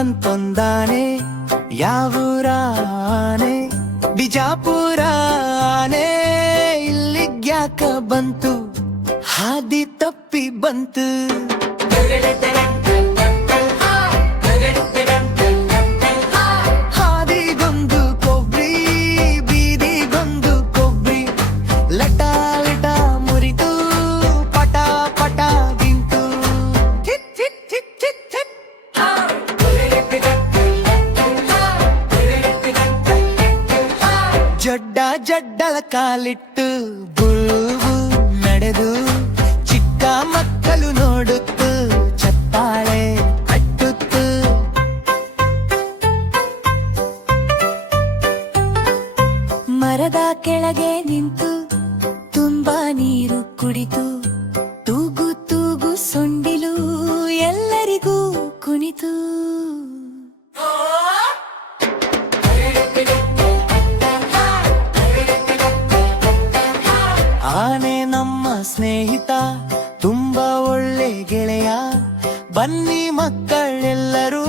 ಬಂತೊಂದಾನೆ ಯಾವೂರಾನೆ ಬಿಜಾಪುರಾನೆ ಇಲ್ಲಿಗ್ಯಾಕ ಬಂತು ಹಾದಿ ತಪ್ಪಿ ಬಂತು ಹಾದಿಗೊಂದು ಕೊಬ್ರಿ ಬೀದಿಗೊಂದು ಕೊಬ್ರಿ ಲಟ ಲಟ ಮುರಿದು ಪಟ ಪಟ ಗಿಂತು ಜಡ್ಡ ಜಡ್ಡಲ ಕಾಲಿಟ್ಟು ಬುಳುವು ನಡೆದು ಚಿಕ್ಕ ಮಕ್ಕಳು ನೋಡುತ್ತು ಚಪ್ಪಾಳೆ ಕಟ್ಟುತ್ತು ಮರದ ಕೆಳಗೆ ನಿಂತು ತುಂಬಾ ನೀರು ಕುಡಿತು ತೂಗು ತೂಗು ಸೊಂಡಿಲು ಎಲ್ಲರಿಗೂ ಕುಣಿತು ಆನೆ ನಮ್ಮ ಸ್ನೇಹಿತ ತುಂಬಾ ಒಳ್ಳೆ ಗೆಳೆಯ ಬನ್ನಿ ಮಕ್ಕಳೆಲ್ಲರೂ